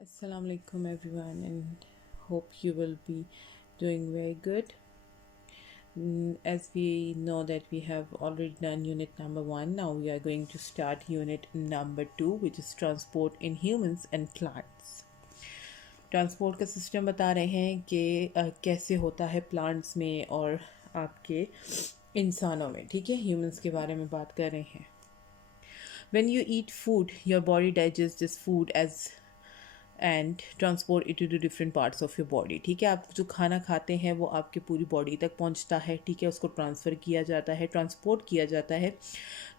Assalamu alaikum everyone, and hope you will be doing very good. As we know that we have already done unit number 1, now we are going to start unit number 2, which is transport in humans and plants. Transport का system बता रहे हैं कि कैसे होता है plants में और आपके इंसानों में, ठीक है, ह्यूमंस के बारे में बात कर रहे हैं. When you eat food, your body digests this food as and transport it to different parts of your body. ठीक है, आप जो खाना खाते हैं वो आपके पूरी बॉडी तक पहुंचता है. ठीक है, उसको ट्रांसफ़र किया जाता है, ट्रांसपोर्ट किया जाता है.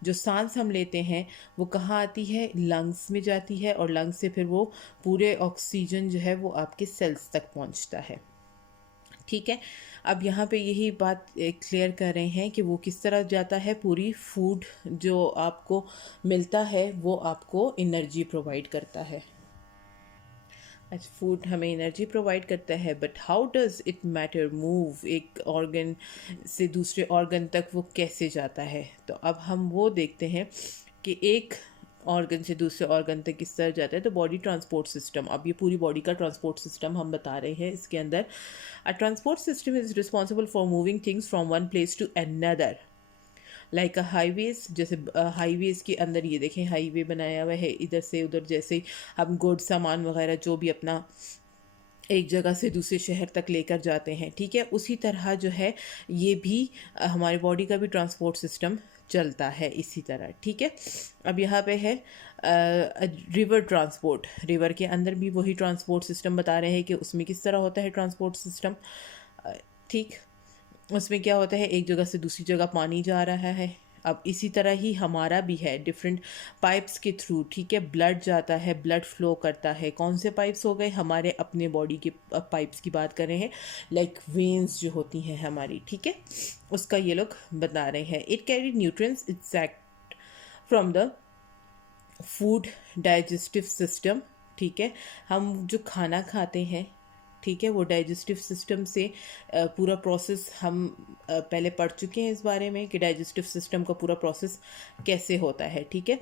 जो सांस हम लेते हैं वो कहाँ आती है? लंग्स में जाती है, और लंग्स से फिर वो पूरे ऑक्सीजन जो है वो आपके सेल्स तक पहुंचता है. ठीक है, अब यहाँ पे यही बात क्लियर कर रहे हैं कि वो किस तरह जाता है. पूरी फूड जो आपको मिलता है वो आपको एनर्जी प्रोवाइड करता है. अच्छा, फूड हमें एनर्जी प्रोवाइड करता है, but how does it matter move? एक ऑर्गन से दूसरे ऑर्गन तक वो कैसे जाता है? तो अब हम वो देखते हैं कि एक ऑर्गन से दूसरे ऑर्गन तक किस तरह जाता है. तो बॉडी ट्रांसपोर्ट सिस्टम, अब ये पूरी बॉडी का ट्रांसपोर्ट सिस्टम हम बता रहे हैं. इसके अंदर a transport system is responsible for moving things from one place to another. Like a highways, जैसे हाईवेज के अंदर ये देखें हाईवे बनाया हुआ है, इधर से उधर जैसे हम गुड्स सामान वगैरह जो भी अपना एक जगह से दूसरे शहर तक लेकर जाते हैं. ठीक है, उसी तरह जो है ये भी हमारी बॉडी का भी ट्रांसपोर्ट सिस्टम चलता है इसी तरह. ठीक है, अब यहाँ पे है रिवर ट्रांसपोर्ट. रिवर के अंदर भी वही ट्रांसपोर्ट सिस्टम बता रहे हैं कि उसमें किस तरह होता है ट्रांसपोर्ट सिस्टम. ठीक, उसमें क्या होता है, एक जगह से दूसरी जगह पानी जा रहा है. अब इसी तरह ही हमारा भी है, डिफरेंट पाइप्स के थ्रू. ठीक है, ब्लड जाता है, ब्लड फ्लो करता है. कौन से पाइप्स हो गए? हमारे अपने बॉडी के पाइप्स की बात कर रहे हैं, लाइक वेन्स जो होती हैं हमारी. ठीक है, उसका ये लोग बता रहे हैं. It carry nutrients extract from the food digestive system. ठीक है, हम जो खाना खाते हैं, ठीक है, वो डाइजेस्टिव सिस्टम से पूरा प्रोसेस हम पहले पढ़ चुके हैं इस बारे में कि डाइजेस्टिव सिस्टम का पूरा प्रोसेस कैसे होता है. ठीक है,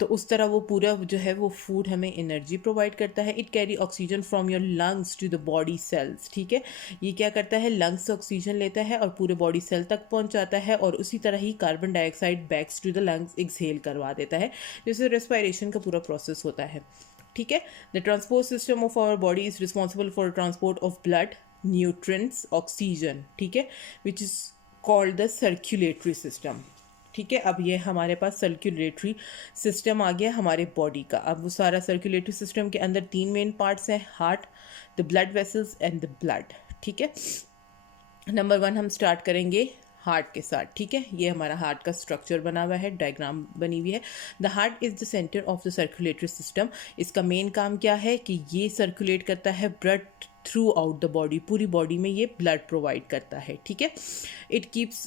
तो उस तरह वो पूरा जो है वो फूड हमें एनर्जी प्रोवाइड करता है. It carry oxygen from your lungs to the body cells. ठीक है, ये क्या करता है, लंग्स से ऑक्सीजन लेता है और पूरे बॉडी सेल तक पहुंचाता है, और उसी तरह ही carbon dioxide backs to the lungs exhale करवा देता है, जिससे रेस्पिरेशन का पूरा प्रोसेस होता है. ठीक है, the transport system of our body is responsible for transport of blood, nutrients, oxygen. ठीक है, which is called the circulatory system. ठीक है, अब ये हमारे पास सर्कुलेटरी सिस्टम आ गया हमारे बॉडी का. अब वो सारा सर्कुलेटरी सिस्टम के अंदर 3 मेन पार्ट्स हैं, heart, the blood vessels and the blood. ठीक है, नंबर 1 हम स्टार्ट करेंगे हार्ट के साथ. ठीक है, ये हमारा हार्ट का स्ट्रक्चर बना हुआ है, डायग्राम बनी हुई है. The heart is the centre of the circulatory system. इसका मेन काम क्या है कि ये सर्कुलेट करता है blood through out the body. पूरी बॉडी में ये ब्लड प्रोवाइड करता है. ठीक है, it keeps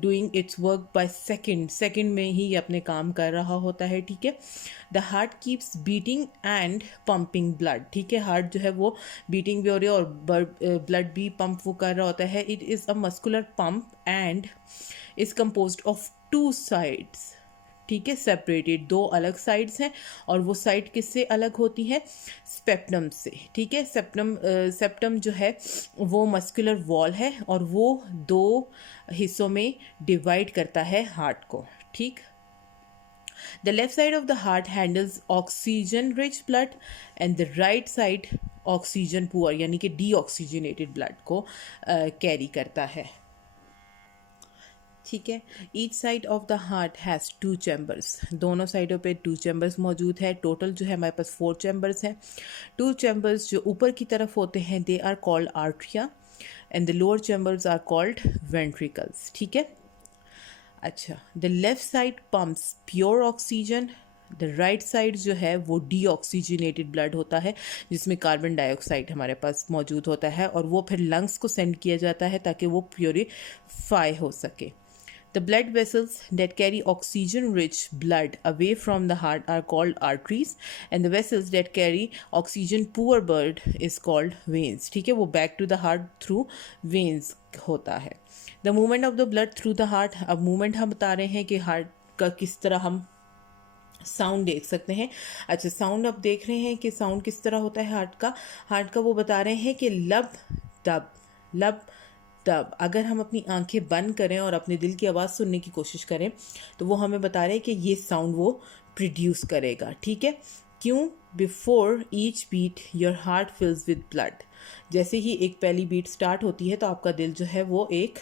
doing it's work by second. Second में ही ये अपने काम कर रहा होता है. ठीक है, the heart keeps beating and pumping blood. ठीक है, हार्ट जो है वो बीटिंग भी हो रही है और ब्लड भी पंप वो कर रहा होता है. It is a muscular pump and is composed of 2 sides. ठीक है, सेपरेटेड, 2 अलग साइड्स हैं, और वो साइड किससे अलग होती है? स्पेप्टम से. ठीक है, सेप्टम जो है वो मस्कुलर वॉल है, और वो 2 हिस्सों में डिवाइड करता है हार्ट को. ठीक, the left side of the heart handles oxygen rich blood and the right side oxygen poor यानी कि deoxygenated blood को कैरी करता है. ठीक है, each side of the heart has 2 chambers. दोनों साइडों पे 2 चैम्बर्स मौजूद है. टोटल जो है हमारे पास 4 चैम्बर्स हैं. 2 चैम्बर्स जो ऊपर की तरफ होते हैं they are called atria, and the lower chambers are called ventricles. ठीक है, अच्छा, the left side pumps pure oxygen. The right side जो है वो डीऑक्सीजनेटेड ब्लड होता है, जिसमें कार्बन डाइऑक्साइड हमारे पास मौजूद होता है, और वो फिर लंग्स को सेंड किया जाता है ताकि वो प्योरीफाई हो सके. The blood vessels that carry oxygen-rich blood away from the heart are called arteries, and the vessels that carry oxygen-poor blood is called veins. ठीक है, वो back to the heart through veins होता है. The movement of the blood through the heart. अब movement हम बता रहे हैं कि हार्ट का किस तरह हम साउंड देख सकते हैं। अच्छा, साउंड आप देख रहे हैं कि साउंड किस तरह होता है हार्ट का वो बता रहे हैं कि लब दब, लब तब अगर हम अपनी आंखें बंद करें और अपने दिल की आवाज़ सुनने की कोशिश करें तो वो हमें बता रहे हैं कि ये साउंड वो प्रोड्यूस करेगा। ठीक है, क्यों? Before each beat your heart fills with blood. जैसे ही एक पहली बीट स्टार्ट होती है तो आपका दिल जो है वो एक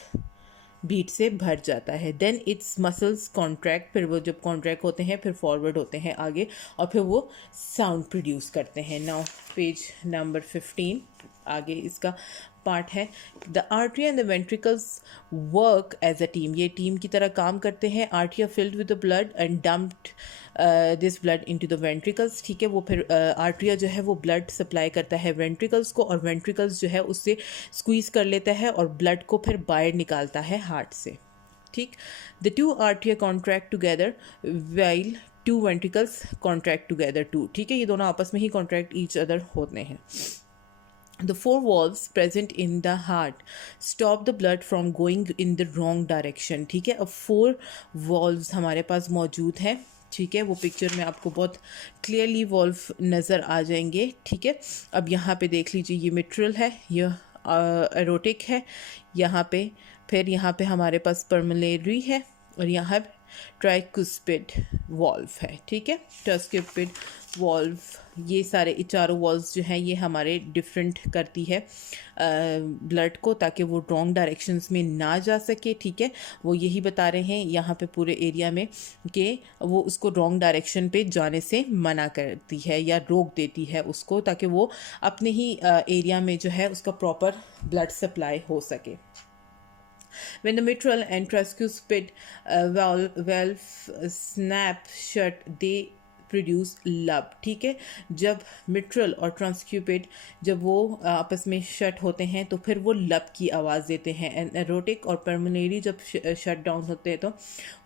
बीट से भर जाता है। देन इट्स मसल्स कॉन्ट्रैक्ट, फिर वो जब कॉन्ट्रैक्ट होते हैं फिर फॉरवर्ड होते हैं आगे और फिर वो साउंड प्रोड्यूस करते हैं। नाउ पेज नंबर 15 आगे इसका पार्ट है। The artery and the ventricles work as a team, ये टीम की तरह काम करते हैं। Artery filled with the blood and dumped this blood into the ventricles. ठीक है, वो फिर आर्टरिया जो है वो ब्लड सप्लाई करता है वेंट्रिकल्स को और वेंट्रिकल्स जो है उससे स्क्वीज कर लेता है और ब्लड को फिर बाहर निकालता है हार्ट से। ठीक, the two atria contract together while two ventricles contract together too. ठीक है, ये दोनों आपस में ही कॉन्ट्रैक्ट ईच अदर होते हैं। The four valves present in the heart stop the blood from going in the wrong direction। ठीक है, अब 4 valves हमारे पास मौजूद हैं। ठीक है, वो पिक्चर में आपको बहुत क्लियरली वॉल्व नज़र आ जाएंगे। ठीक है, अब यहाँ पे देख लीजिए, ये मिट्रल है, ये एरोटिक है यहाँ पे, फिर यहाँ पे हमारे पास पर्मलेरी है और यहाँ ट्राइकुस्पिड वॉल्व है। ठीक है, ट्राइकुस्पिड वॉल्व, ये सारे चारों वॉल्व्स जो हैं ये हमारे डिफरेंट करती है ब्लड को ताकि वो रॉन्ग डायरेक्शंस में ना जा सके। ठीक है, वो यही बता रहे हैं यहाँ पे पूरे एरिया में कि वो उसको रॉन्ग डायरेक्शन पे जाने से मना करती है या रोक देती है उसको, ताकि वो अपने ही एरिया में जो है उसका प्रॉपर ब्लड सप्लाई हो सके। When the mitral and tricuspid valve snap shut, they produce लब। ठीक है, जब मिट्रल और ट्रांसक्यूपिड जब वो आपस में शट होते हैं तो फिर वो लब की आवाज़ देते हैं। एंड एरोटिक और पर्मनरी जब शट डाउन होते हैं तो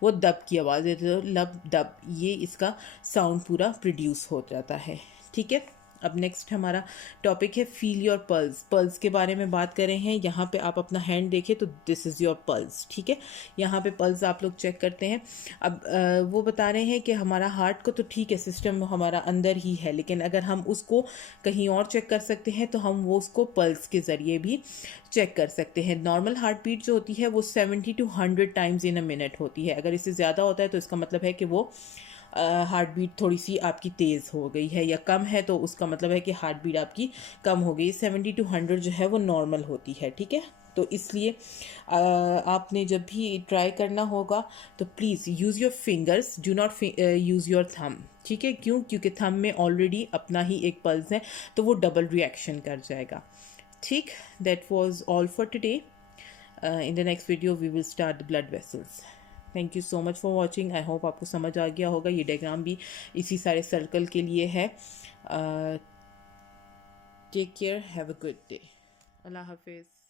वो दब की आवाज़ देते हैं, तो लब दब, ये इसका साउंड पूरा प्रोड्यूस हो जाता है। ठीक है, अब नेक्स्ट हमारा टॉपिक है फील योर पल्स। पल्स के बारे में बात कर रहे हैं। यहाँ पे आप अपना हैंड देखें तो दिस इज़ योर पल्स। ठीक है, यहाँ पे पल्स आप लोग चेक करते हैं। अब वो बता रहे हैं कि हमारा हार्ट को तो ठीक है, सिस्टम हमारा अंदर ही है, लेकिन अगर हम उसको कहीं और चेक कर सकते हैं तो हम वो उसको पल्स के ज़रिए भी चेक कर सकते हैं। नॉर्मल हार्ट बीट जो होती है वो 70 to 100 times in a minute होती है। अगर इससे ज़्यादा होता है तो इसका मतलब है कि वो हार्ट बीट थोड़ी सी आपकी तेज़ हो गई है, या कम है तो उसका मतलब है कि हार्ट बीट आपकी कम हो गई। 70 to 100 जो है वो नॉर्मल होती है। ठीक है, तो इसलिए आपने जब भी ट्राई करना होगा तो please use your fingers, do not use your thumb. ठीक है, क्यों? क्योंकि थंब में ऑलरेडी अपना ही एक पल्स है तो वो डबल रिएक्शन कर जाएगा। ठीक, that was all for today. In the next video we will start the blood vessels. Thank you so much for watching. I hope आपको समझ आ गया होगा। ये डायग्राम भी इसी सारे सर्कल के लिए है। Take care, have a good day. अल्लाह हाफिज़।